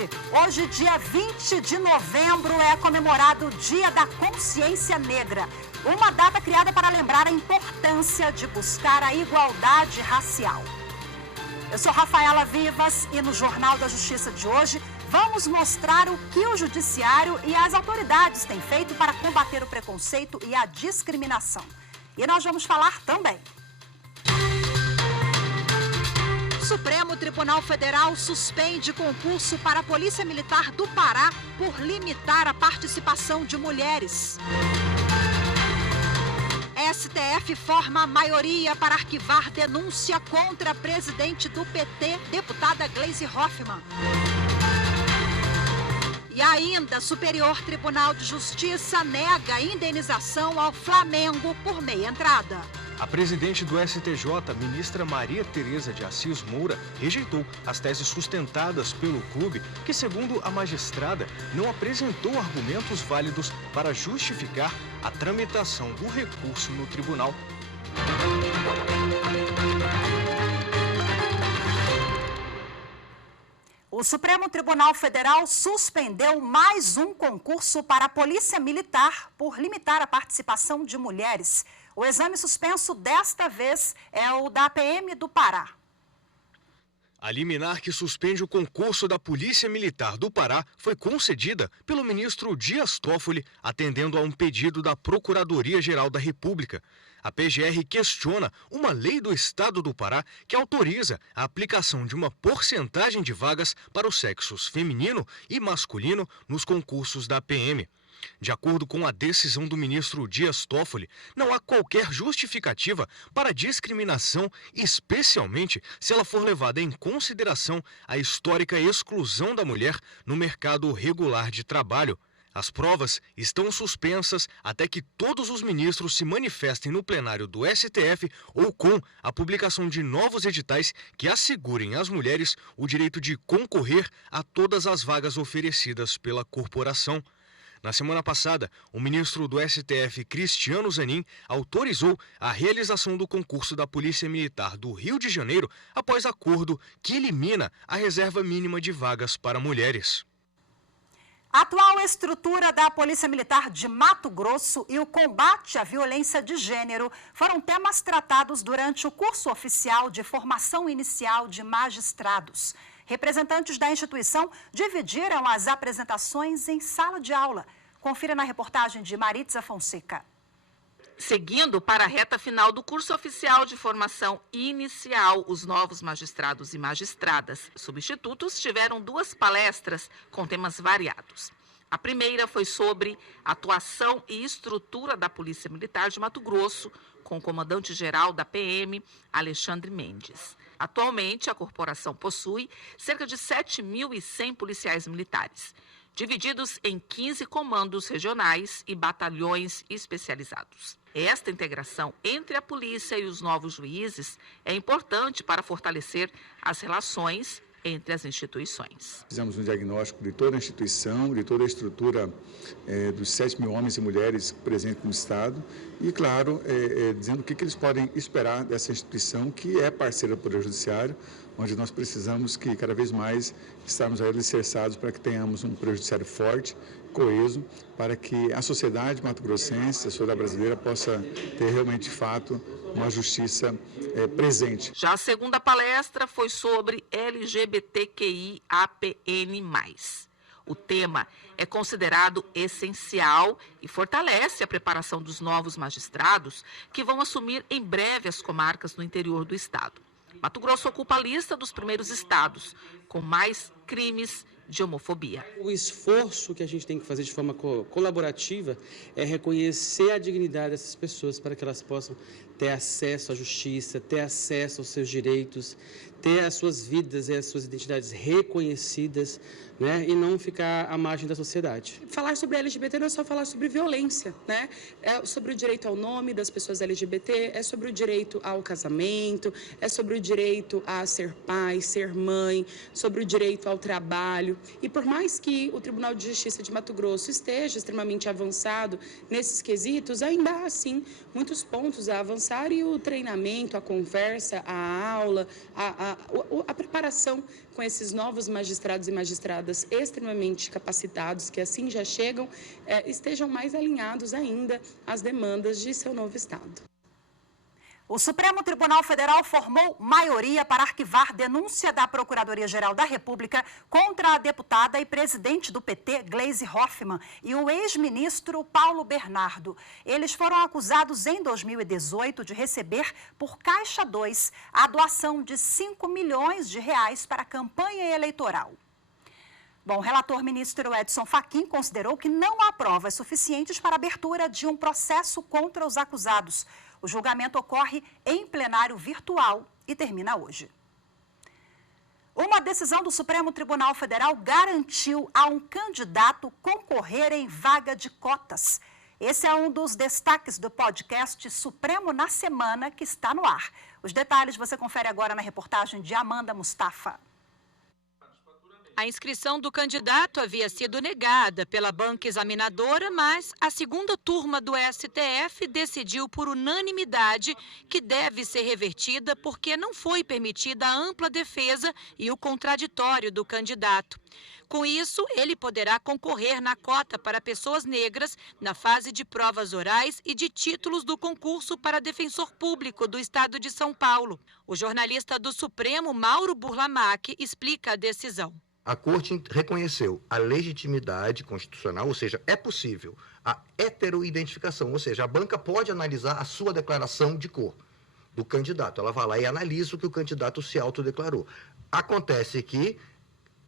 tarde. Hoje, dia 20 de novembro, é comemorado o Dia da Consciência Negra. Uma data criada para lembrar a importância de buscar a igualdade racial. Eu sou Rafaela Vivas e no Jornal da Justiça de hoje vamos mostrar o que o Judiciário e as autoridades têm feito para combater o preconceito e a discriminação. E nós vamos falar também. O Supremo Tribunal Federal suspende concurso para a Polícia Militar do Pará por limitar a participação de mulheres. STF forma a maioria para arquivar denúncia contra a presidente do PT, deputada Gleisi Hoffmann. E ainda, Superior Tribunal de Justiça nega indenização ao Flamengo por meia entrada. A presidente do STJ, ministra Maria Tereza de Assis Moura, rejeitou as teses sustentadas pelo clube, que, segundo a magistrada, não apresentou argumentos válidos para justificar a tramitação do recurso no tribunal. O Supremo Tribunal Federal suspendeu mais um concurso para a Polícia Militar por limitar a participação de mulheres. O exame suspenso desta vez é o da PM do Pará. A liminar que suspende o concurso da Polícia Militar do Pará foi concedida pelo ministro Dias Toffoli, atendendo a um pedido da Procuradoria-Geral da República. A PGR questiona uma lei do Estado do Pará que autoriza a aplicação de uma porcentagem de vagas para os sexos feminino e masculino nos concursos da PM. De acordo com a decisão do ministro Dias Toffoli, não há qualquer justificativa para discriminação, especialmente se ela for levada em consideração a histórica exclusão da mulher no mercado regular de trabalho. As provas estão suspensas até que todos os ministros se manifestem no plenário do STF ou com a publicação de novos editais que assegurem às mulheres o direito de concorrer a todas as vagas oferecidas pela corporação. Na semana passada, o ministro do STF, Cristiano Zanin, autorizou a realização do concurso da Polícia Militar do Rio de Janeiro após acordo que elimina a reserva mínima de vagas para mulheres. A atual estrutura da Polícia Militar de Mato Grosso e o combate à violência de gênero foram temas tratados durante o curso oficial de formação inicial de magistrados. Representantes da instituição dividiram as apresentações em sala de aula. Confira na reportagem de Maritza Fonseca. Seguindo para a reta final do curso oficial de formação inicial, os novos magistrados e magistradas substitutos tiveram 2 palestras com temas variados. A primeira foi sobre atuação e estrutura da Polícia Militar de Mato Grosso, com o comandante-geral da PM, Alexandre Mendes. Atualmente, a corporação possui cerca de 7.100 policiais militares, divididos em 15 comandos regionais e batalhões especializados. Esta integração entre a polícia e os novos juízes é importante para fortalecer as relações entre as instituições. Fizemos um diagnóstico de toda a instituição, de toda a estrutura dos 7.000 homens e mulheres presentes no Estado e, claro, dizendo o que eles podem esperar dessa instituição que é parceira do Poder Judiciário, onde nós precisamos que cada vez mais estarmos alicerçados para que tenhamos um Poder Judiciário forte, coeso, para que a sociedade mato-grossense, a sociedade brasileira possa ter realmente, de fato, uma justiça presente. Já a segunda palestra foi sobre LGBTQIAPN+. O tema é considerado essencial e fortalece a preparação dos novos magistrados que vão assumir em breve as comarcas no interior do estado. Mato Grosso ocupa a lista dos primeiros estados com mais crimes de homofobia. O esforço que a gente tem que fazer de forma colaborativa é reconhecer a dignidade dessas pessoas para que elas possam ter acesso à justiça, ter acesso aos seus direitos, ter as suas vidas e as suas identidades reconhecidas, né, e não ficar à margem da sociedade. Falar sobre LGBT não é só falar sobre violência, né? É sobre o direito ao nome das pessoas LGBT, é sobre o direito ao casamento, é sobre o direito a ser pai, ser mãe, sobre o direito ao trabalho. E por mais que o Tribunal de Justiça de Mato Grosso esteja extremamente avançado nesses quesitos, ainda há, sim, muitos pontos a avançar necessário treinamento, a conversa, a aula, a preparação com esses novos magistrados e magistradas extremamente capacitados, que assim já chegam, estejam mais alinhados ainda às demandas de seu novo Estado. O Supremo Tribunal Federal formou maioria para arquivar denúncia da Procuradoria-Geral da República contra a deputada e presidente do PT, Gleisi Hoffmann, e o ex-ministro Paulo Bernardo. Eles foram acusados em 2018 de receber por Caixa 2 a doação de 5 milhões de reais para a campanha eleitoral. Bom, o relator ministro Edson Fachin considerou que não há provas suficientes para a abertura de um processo contra os acusados. O julgamento ocorre em plenário virtual e termina hoje. Uma decisão do Supremo Tribunal Federal garantiu a um candidato concorrer em vaga de cotas. Esse é um dos destaques do podcast Supremo na Semana, que está no ar. Os detalhes você confere agora na reportagem de Amanda Mustafa. A inscrição do candidato havia sido negada pela banca examinadora, mas a segunda turma do STF decidiu por unanimidade que deve ser revertida porque não foi permitida a ampla defesa e o contraditório do candidato. Com isso, ele poderá concorrer na cota para pessoas negras na fase de provas orais e de títulos do concurso para defensor público do Estado de São Paulo. O jornalista do Supremo, Mauro Burlamac, explica a decisão. A Corte reconheceu a legitimidade constitucional, ou seja, é possível a heteroidentificação, ou seja, a banca pode analisar a sua declaração de cor do candidato. Ela vai lá e analisa o que o candidato se autodeclarou. Acontece que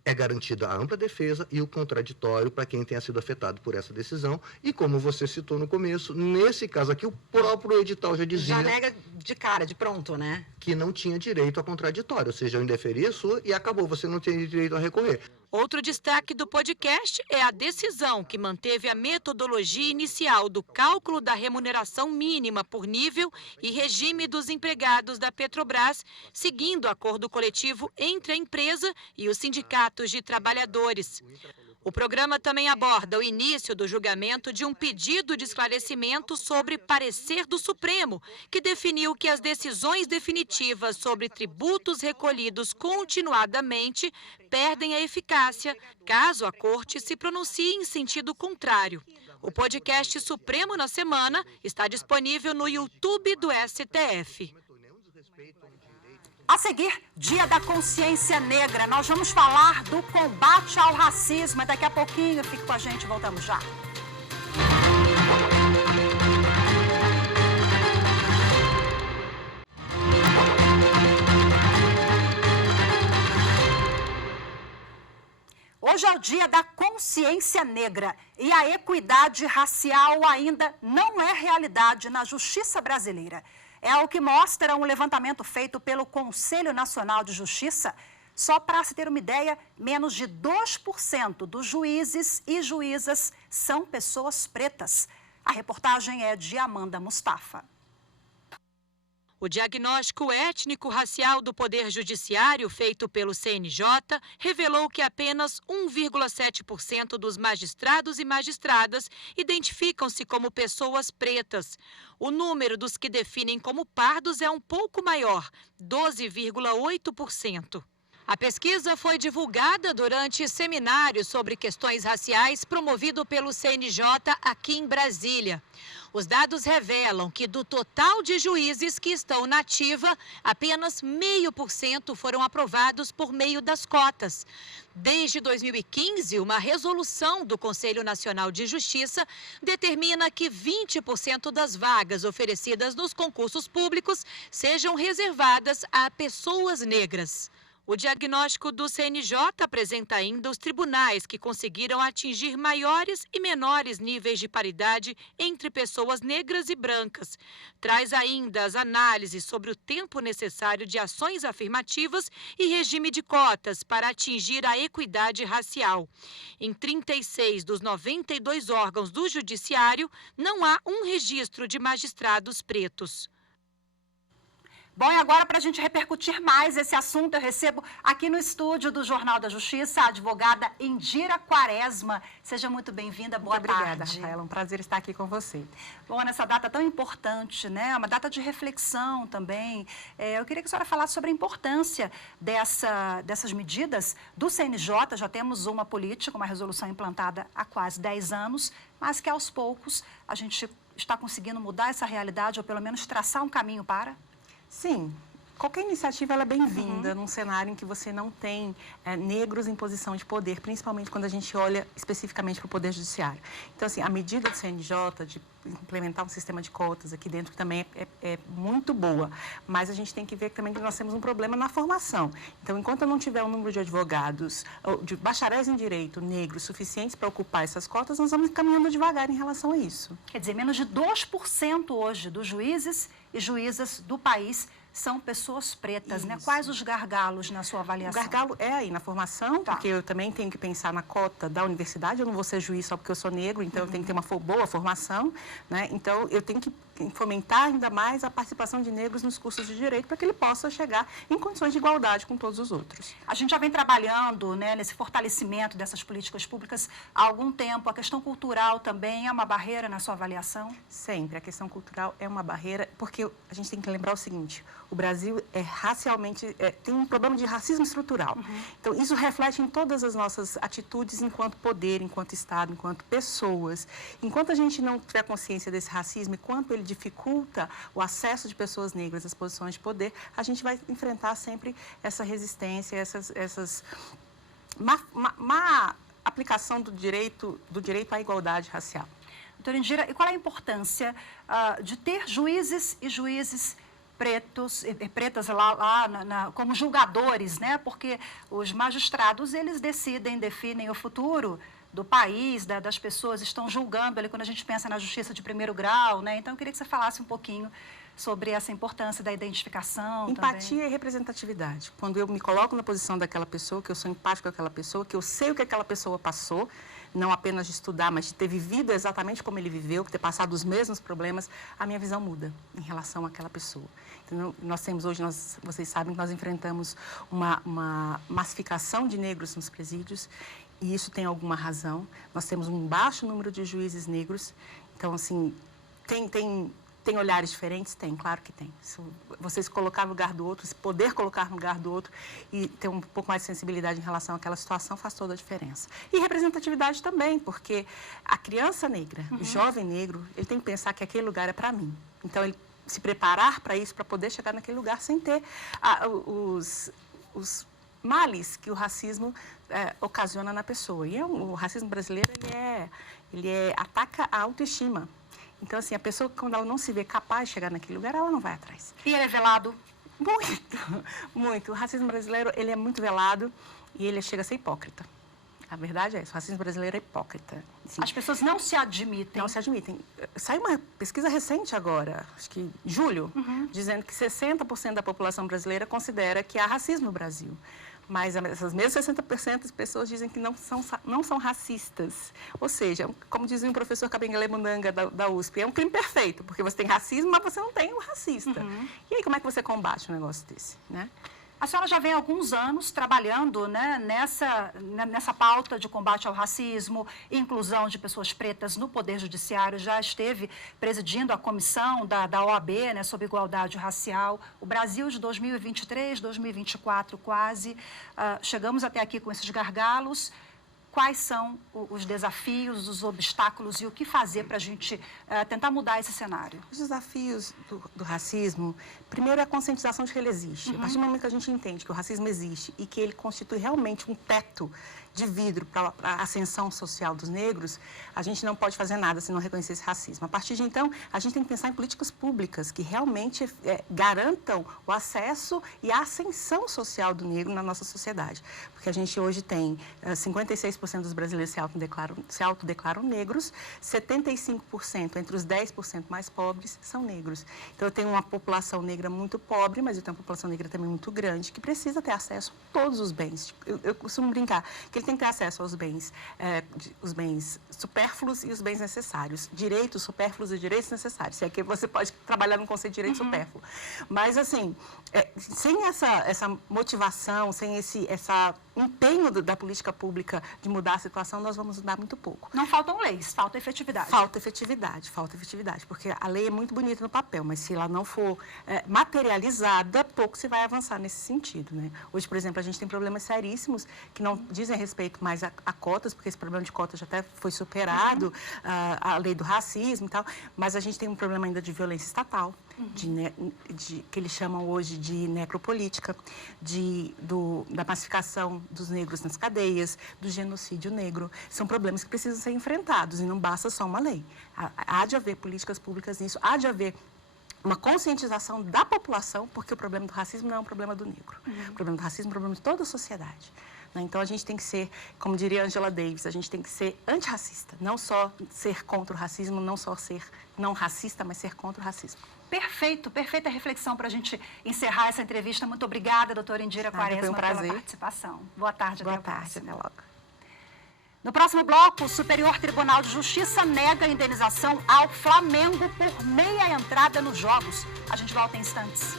é garantida a ampla defesa e o contraditório para quem tenha sido afetado por essa decisão. E como você citou no começo, nesse caso aqui, o próprio edital já dizia... Já nega de cara, de pronto, né? Que não tinha direito a contraditório, ou seja, eu indeferi a sua e acabou, você não tem direito a recorrer. Outro destaque do podcast é a decisão que manteve a metodologia inicial do cálculo da remuneração mínima por nível e regime dos empregados da Petrobras, seguindo acordo coletivo entre a empresa e os sindicatos de trabalhadores. O programa também aborda o início do julgamento de um pedido de esclarecimento sobre parecer do Supremo, que definiu que as decisões definitivas sobre tributos recolhidos continuadamente perdem a eficácia, caso a Corte se pronuncie em sentido contrário. O podcast Supremo na Semana está disponível no YouTube do STF. A seguir, Dia da Consciência Negra. Nós vamos falar do combate ao racismo. Daqui a pouquinho, fique com a gente, voltamos já. Hoje é o Dia da Consciência Negra e a equidade racial ainda não é realidade na justiça brasileira. É o que mostra um levantamento feito pelo Conselho Nacional de Justiça. Só para se ter uma ideia, menos de 2% dos juízes e juízas são pessoas pretas. A reportagem é de Amanda Mustafa. O diagnóstico étnico-racial do Poder Judiciário, feito pelo CNJ, revelou que apenas 1,7% dos magistrados e magistradas identificam-se como pessoas pretas. O número dos que definem como pardos é um pouco maior, 12,8%. A pesquisa foi divulgada durante seminário sobre questões raciais promovido pelo CNJ aqui em Brasília. Os dados revelam que do total de juízes que estão na ativa, apenas 0,5% foram aprovados por meio das cotas. Desde 2015, uma resolução do Conselho Nacional de Justiça determina que 20% das vagas oferecidas nos concursos públicos sejam reservadas a pessoas negras. O diagnóstico do CNJ apresenta ainda os tribunais que conseguiram atingir maiores e menores níveis de paridade entre pessoas negras e brancas. Traz ainda as análises sobre o tempo necessário de ações afirmativas e regime de cotas para atingir a equidade racial. Em 36 dos 92 órgãos do Judiciário, não há um registro de magistrados pretos. Bom, e agora, para a gente repercutir mais esse assunto, eu recebo aqui no estúdio do Jornal da Justiça a advogada Indira Quaresma. Seja muito bem-vinda, boa tarde. Obrigada, Rafaela, um prazer estar aqui com você. Bom, nessa data tão importante, né, uma data de reflexão também, eu queria que a senhora falasse sobre a importância dessas medidas do CNJ. Já temos uma política, uma resolução implantada há quase 10 anos, mas que aos poucos a gente está conseguindo mudar essa realidade, ou pelo menos traçar um caminho para... Sim, qualquer iniciativa ela é bem-vinda num cenário em que você não tem negros em posição de poder, principalmente quando a gente olha especificamente para o Poder Judiciário. Então, assim, a medida do CNJ de implementar um sistema de cotas aqui dentro também é muito boa, mas a gente tem que ver também que nós temos um problema na formação. Então, enquanto eu não tiver um número de advogados, de bacharéis em direito negros suficientes para ocupar essas cotas, nós vamos caminhando devagar em relação a isso. Quer dizer, menos de 2% hoje dos juízes e juízas do país são pessoas pretas, Isso. né? Quais os gargalos na sua avaliação? O gargalo é aí na formação, Tá. porque eu também tenho que pensar na cota da universidade, eu não vou ser juiz só porque eu sou negro, então eu tenho que ter uma boa formação, né? Então eu tenho que fomentar ainda mais a participação de negros nos cursos de direito para que ele possa chegar em condições de igualdade com todos os outros. A gente já vem trabalhando, né, nesse fortalecimento dessas políticas públicas há algum tempo. A questão cultural também é uma barreira na sua avaliação? Sempre. A questão cultural é uma barreira, porque a gente tem que lembrar o seguinte, o Brasil é racialmente, tem um problema de racismo estrutural. Então, isso reflete em todas as nossas atitudes enquanto poder, enquanto Estado, enquanto pessoas. Enquanto a gente não tiver consciência desse racismo e quanto ele dificulta o acesso de pessoas negras às posições de poder, a gente vai enfrentar sempre essa resistência, essas má aplicação do direito à igualdade racial. Doutora Indira, e qual é a importância de ter juízes e juízes pretas como julgadores, né? Porque os magistrados, eles definem o futuro do país, das pessoas, estão julgando ali quando a gente pensa na justiça de primeiro grau, né? Então, eu queria que você falasse um pouquinho sobre essa importância da identificação. Empatia também. E representatividade. Quando eu me coloco na posição daquela pessoa, que eu sou empático com aquela pessoa, que eu sei o que aquela pessoa passou, não apenas de estudar, mas de ter vivido exatamente como ele viveu, ter passado os mesmos problemas, a minha visão muda em relação àquela pessoa. Então, nós temos hoje, vocês sabem que nós enfrentamos uma massificação de negros nos presídios, e isso tem alguma razão. Nós temos um baixo número de juízes negros, então, assim, tem olhares diferentes? Tem, claro que tem. Você se colocar no lugar do outro, se poder colocar no lugar do outro e ter um pouco mais de sensibilidade em relação àquela situação faz toda a diferença. E representatividade também, porque a criança negra, o jovem negro, ele tem que pensar que aquele lugar é para mim. Então, ele se preparar para isso, para poder chegar naquele lugar sem ter os males que o racismo ocasiona na pessoa. E o racismo brasileiro, ele ataca a autoestima. Então, assim, a pessoa, quando ela não se vê capaz de chegar naquele lugar, ela não vai atrás. E ele é velado? Muito, muito. O racismo brasileiro, ele é muito velado e ele chega a ser hipócrita. A verdade é isso, o racismo brasileiro é hipócrita. Assim, as pessoas não se admitem. Não se admitem. Saiu uma pesquisa recente agora, acho que em julho, dizendo que 60% da população brasileira considera que há racismo no Brasil. Mas essas mesmas 60% das pessoas dizem que não são racistas. Ou seja, como dizia o professor Kabengele Mundanga da USP, é um crime perfeito, porque você tem racismo, mas você não tem um racista. E aí, como é que você combate um negócio desse, né? A senhora já vem há alguns anos trabalhando, né, nessa pauta de combate ao racismo, inclusão de pessoas pretas no Poder Judiciário, já esteve presidindo a comissão da OAB, né, sobre igualdade racial. O Brasil de 2023, 2024 quase, chegamos até aqui com esses gargalos. Quais são os desafios, os obstáculos e o que fazer para a gente tentar mudar esse cenário? Os desafios do racismo, primeiro é a conscientização de que ele existe. A partir do momento que a gente entende que o racismo existe e que ele constitui realmente um teto de vidro para a ascensão social dos negros, a gente não pode fazer nada se não reconhecer esse racismo. A partir de então, a gente tem que pensar em políticas públicas que realmente garantam o acesso e a ascensão social do negro na nossa sociedade. Porque a gente hoje tem 56% 62% dos brasileiros se autodeclaram negros, 75% entre os 10% mais pobres são negros. Então, eu tenho uma população negra muito pobre, mas eu tenho uma população negra também muito grande, que precisa ter acesso a todos os bens. Eu costumo brincar que ele tem que ter acesso aos bens, os bens supérfluos e os bens necessários, direitos supérfluos e direitos necessários. Se é que você pode trabalhar no conceito de direito supérfluo. Mas, assim, sem essa motivação, sem esse empenho da política pública de mudar a situação, nós vamos mudar muito pouco. Não faltam leis, falta efetividade. Falta efetividade, porque a lei é muito bonita no papel, mas se ela não for materializada, pouco se vai avançar nesse sentido, né? Hoje, por exemplo, a gente tem problemas seríssimos que não dizem respeito mais a cotas, porque esse problema de cotas já até foi superado, a lei do racismo e tal, mas a gente tem um problema ainda de violência estatal, que eles chamam hoje de necropolítica, da pacificação dos negros nas cadeias, do genocídio negro. São problemas que precisam ser enfrentados e não basta só uma lei. Há de haver políticas públicas nisso, há de haver uma conscientização da população, porque o problema do racismo não é um problema do negro. O problema do racismo é um problema de toda a sociedade. Então, a gente tem que ser, como diria Angela Davis, a gente tem que ser antirracista, não só ser contra o racismo, não só ser não racista, mas ser contra o racismo. Perfeito, perfeita reflexão para a gente encerrar essa entrevista. Muito obrigada, doutora Indira Quaresma, pela participação. Boa tarde, até logo. No próximo bloco, o Superior Tribunal de Justiça nega a indenização ao Flamengo por meia entrada nos jogos. A gente volta em instantes.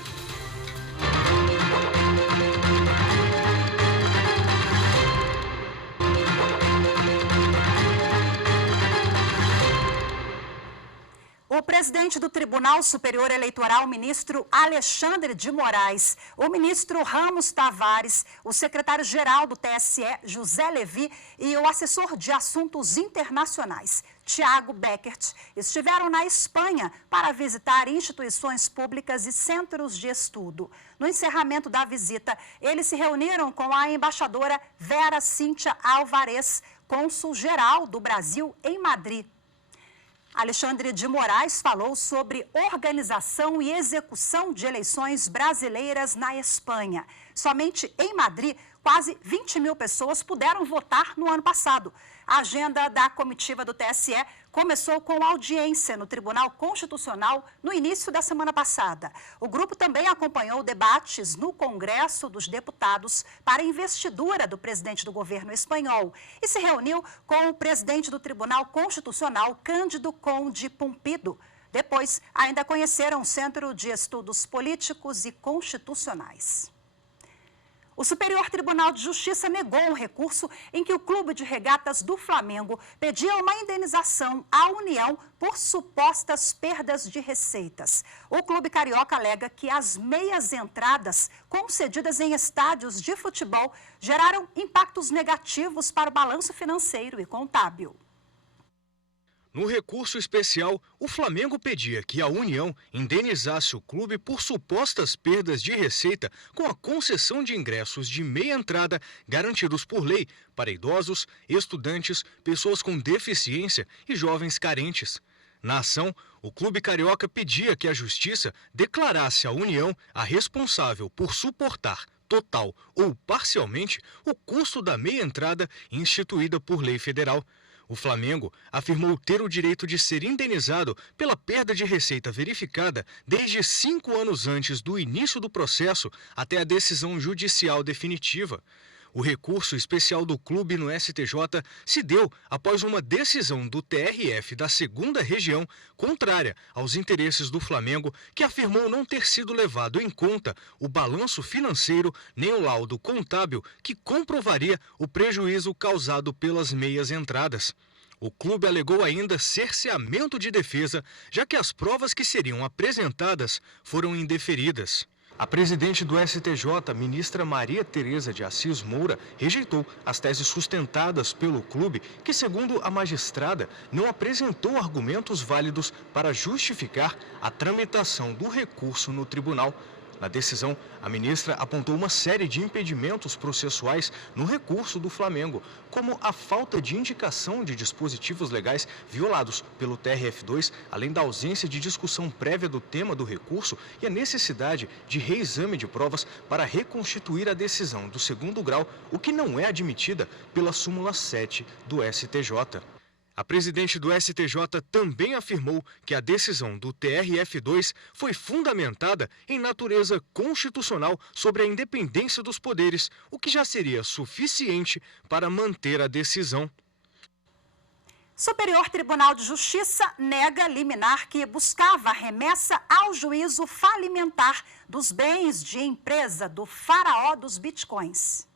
O presidente do Tribunal Superior Eleitoral, ministro Alexandre de Moraes, o ministro Ramos Tavares, o secretário-geral do TSE, José Levi, e o assessor de assuntos internacionais, Tiago Beckert, estiveram na Espanha para visitar instituições públicas e centros de estudo. No encerramento da visita, eles se reuniram com a embaixadora Vera Cíntia Alvarez, cônsul-geral do Brasil em Madrid. Alexandre de Moraes falou sobre organização e execução de eleições brasileiras na Espanha. Somente em Madrid, quase 20 mil pessoas puderam votar no ano passado. A agenda da comitiva do TSE começou com audiência no Tribunal Constitucional no início da semana passada. O grupo também acompanhou debates no Congresso dos Deputados para a investidura do presidente do governo espanhol e se reuniu com o presidente do Tribunal Constitucional, Cândido Conde Pumpido. Depois, ainda conheceram o Centro de Estudos Políticos e Constitucionais. O Superior Tribunal de Justiça negou um recurso em que o Clube de Regatas do Flamengo pedia uma indenização à União por supostas perdas de receitas. O clube carioca alega que as meias entradas concedidas em estádios de futebol geraram impactos negativos para o balanço financeiro e contábil. No recurso especial, o Flamengo pedia que a União indenizasse o clube por supostas perdas de receita com a concessão de ingressos de meia entrada garantidos por lei para idosos, estudantes, pessoas com deficiência e jovens carentes. Na ação, o clube carioca pedia que a Justiça declarasse à União a responsável por suportar total ou parcialmente o custo da meia entrada instituída por lei federal. O Flamengo afirmou ter o direito de ser indenizado pela perda de receita verificada desde 5 anos antes do início do processo até a decisão judicial definitiva. O recurso especial do clube no STJ se deu após uma decisão do TRF da 2ª Região contrária aos interesses do Flamengo, que afirmou não ter sido levado em conta o balanço financeiro nem o laudo contábil que comprovaria o prejuízo causado pelas meias entradas. O clube alegou ainda cerceamento de defesa, já que as provas que seriam apresentadas foram indeferidas. A presidente do STJ, ministra Maria Tereza de Assis Moura, rejeitou as teses sustentadas pelo clube, que, segundo a magistrada, não apresentou argumentos válidos para justificar a tramitação do recurso no tribunal. Na decisão, a ministra apontou uma série de impedimentos processuais no recurso do Flamengo, como a falta de indicação de dispositivos legais violados pelo TRF2, além da ausência de discussão prévia do tema do recurso e a necessidade de reexame de provas para reconstituir a decisão do segundo grau, o que não é admitida pela súmula 7 do STJ. A presidente do STJ também afirmou que a decisão do TRF2 foi fundamentada em natureza constitucional sobre a independência dos poderes, o que já seria suficiente para manter a decisão. Superior Tribunal de Justiça nega liminar que buscava remessa ao juízo falimentar dos bens de empresa do faraó dos bitcoins.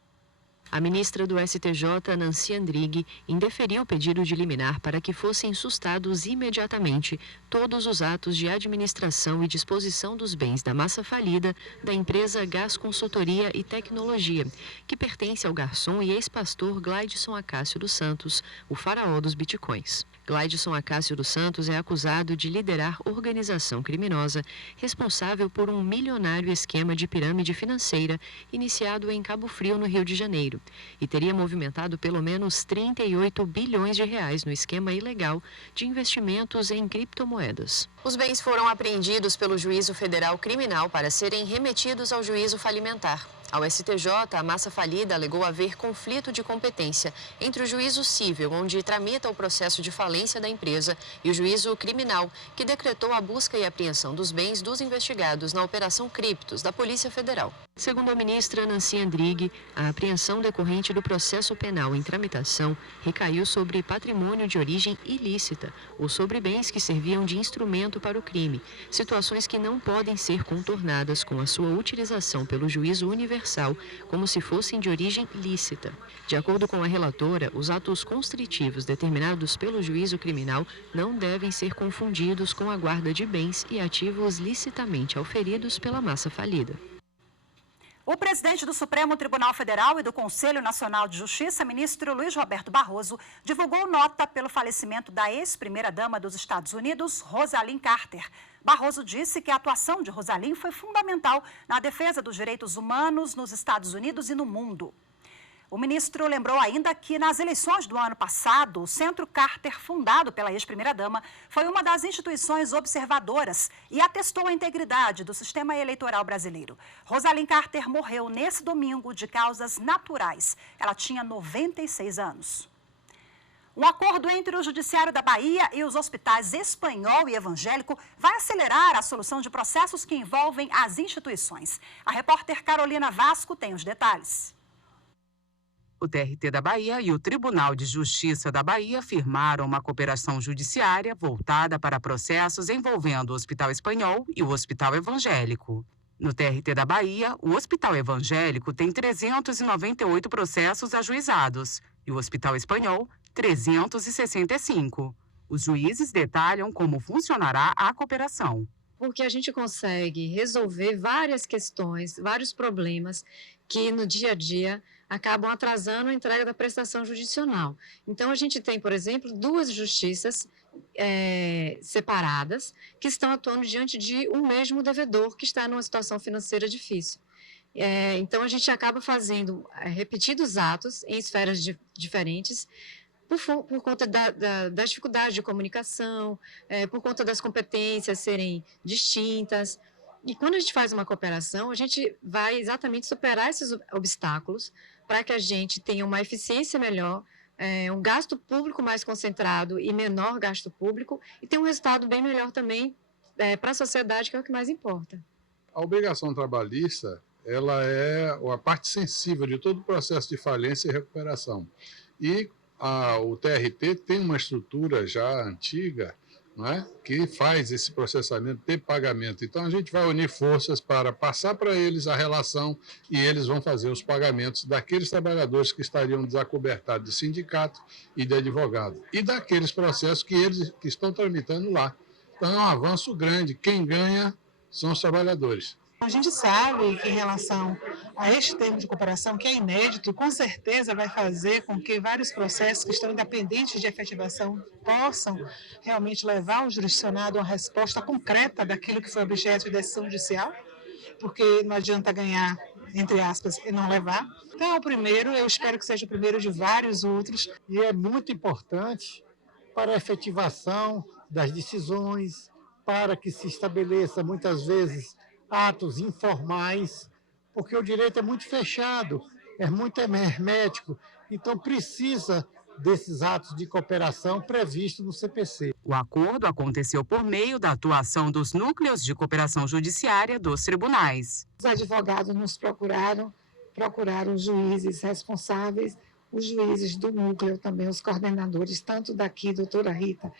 A ministra do STJ, Nancy Andrighi, indeferiu o pedido de liminar para que fossem sustados imediatamente todos os atos de administração e disposição dos bens da massa falida da empresa Gás Consultoria e Tecnologia, que pertence ao garçom e ex-pastor Glaidson Acácio dos Santos, o faraó dos bitcoins. Glaidson Acácio dos Santos é acusado de liderar organização criminosa responsável por um milionário esquema de pirâmide financeira iniciado em Cabo Frio, no Rio de Janeiro, e teria movimentado pelo menos 38 bilhões de reais no esquema ilegal de investimentos em criptomoedas. Os bens foram apreendidos pelo Juízo Federal Criminal para serem remetidos ao juízo falimentar. Ao STJ, a massa falida alegou haver conflito de competência entre o juízo civil, onde tramita o processo de falência da empresa, e o juízo criminal, que decretou a busca e apreensão dos bens dos investigados na Operação Criptos, da Polícia Federal. Segundo a ministra Nancy Andrighi, a apreensão decorrente do processo penal em tramitação recaiu sobre patrimônio de origem ilícita ou sobre bens que serviam de instrumento para o crime, situações que não podem ser contornadas com a sua utilização pelo juízo universal como se fossem de origem lícita. De acordo com a relatora, os atos constritivos determinados pelo juízo criminal não devem ser confundidos com a guarda de bens e ativos licitamente auferidos pela massa falida. O presidente do Supremo Tribunal Federal e do Conselho Nacional de Justiça, ministro Luiz Roberto Barroso, divulgou nota pelo falecimento da ex-primeira-dama dos Estados Unidos, Rosalynn Carter. Barroso disse que a atuação de Rosalynn foi fundamental na defesa dos direitos humanos nos Estados Unidos e no mundo. O ministro lembrou ainda que nas eleições do ano passado, o Centro Carter, fundado pela ex-primeira-dama, foi uma das instituições observadoras e atestou a integridade do sistema eleitoral brasileiro. Rosalynn Carter morreu nesse domingo de causas naturais. Ela tinha 96 anos. Um acordo entre o Judiciário da Bahia e os hospitais Espanhol e Evangélico vai acelerar a solução de processos que envolvem as instituições. A repórter Carolina Vasco tem os detalhes. O TRT da Bahia e o Tribunal de Justiça da Bahia firmaram uma cooperação judiciária voltada para processos envolvendo o Hospital Espanhol e o Hospital Evangélico. No TRT da Bahia, o Hospital Evangélico tem 398 processos ajuizados e o Hospital Espanhol, 365. Os juízes detalham como funcionará a cooperação. Porque a gente consegue resolver várias questões, vários problemas que no dia a dia acabam atrasando a entrega da prestação judicional. Então, a gente tem, por exemplo, duas justiças separadas que estão atuando diante de um mesmo devedor que está numa situação financeira difícil. Então, a gente acaba fazendo repetidos atos em esferas diferentes, por conta da dificuldade de comunicação, por conta das competências serem distintas. E quando a gente faz uma cooperação, a gente vai exatamente superar esses obstáculos para que a gente tenha uma eficiência melhor, um gasto público mais concentrado e menor gasto público, e tenha um resultado bem melhor também para a sociedade, que é o que mais importa. A obrigação trabalhista, ela é a parte sensível de todo o processo de falência e recuperação. E o TRT tem uma estrutura já antiga, não é? Que faz esse processamento de pagamento. Então, a gente vai unir forças para passar para eles a relação e eles vão fazer os pagamentos daqueles trabalhadores que estariam desacobertados de sindicato e de advogado. E daqueles processos que eles que estão tramitando lá. Então, é um avanço grande. Quem ganha são os trabalhadores. A gente sabe que em relação a este termo de cooperação, que é inédito, com certeza vai fazer com que vários processos que estão independentes de efetivação possam realmente levar ao jurisdicionado uma resposta concreta daquilo que foi objeto de decisão judicial. porque não adianta ganhar, entre aspas, e não levar. Então é o primeiro, eu espero que seja o primeiro de vários outros. E é muito importante para a efetivação das decisões, para que se estabeleça, muitas vezes, atos informais, porque o direito é muito fechado, é muito hermético, então precisa desses atos de cooperação previstos no CPC. O acordo aconteceu por meio da atuação dos núcleos de cooperação judiciária dos tribunais. Os advogados nos procuraram os juízes responsáveis, os juízes do núcleo também, os coordenadores, tanto daqui, doutora Rita,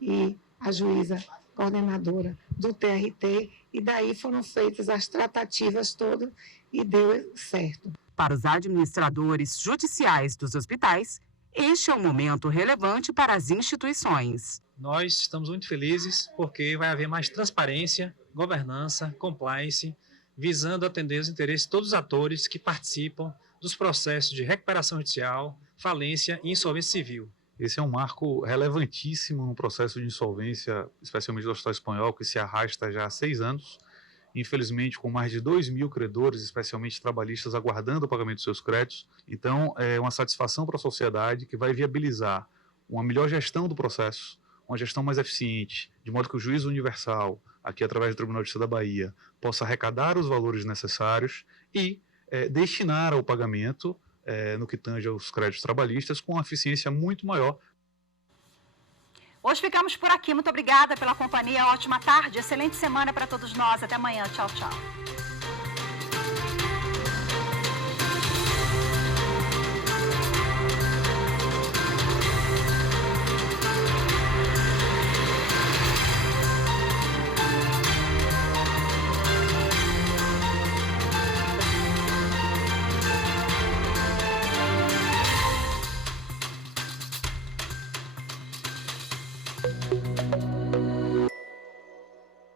e a juíza coordenadora do TRT, e daí foram feitas as tratativas todas e deu certo. Para os administradores judiciais dos hospitais, este é um momento relevante para as instituições. Nós estamos muito felizes porque vai haver mais transparência, governança, compliance, visando atender os interesses de todos os atores que participam dos processos de recuperação judicial, falência e insolvência civil. Esse é um marco relevantíssimo no processo de insolvência, especialmente do Hospital Espanhol, que se arrasta já há 6 anos. Infelizmente, com mais de 2.000 credores, especialmente trabalhistas, aguardando o pagamento dos seus créditos. Então, é uma satisfação para a sociedade que vai viabilizar uma melhor gestão do processo, uma gestão mais eficiente, de modo que o juiz universal, aqui através do Tribunal de Justiça da Bahia, possa arrecadar os valores necessários e destinar ao pagamento, no que tange aos créditos trabalhistas, com uma eficiência muito maior. Hoje ficamos por aqui. Muito obrigada pela companhia. Ótima tarde. Excelente semana para todos nós. Até amanhã. Tchau, tchau.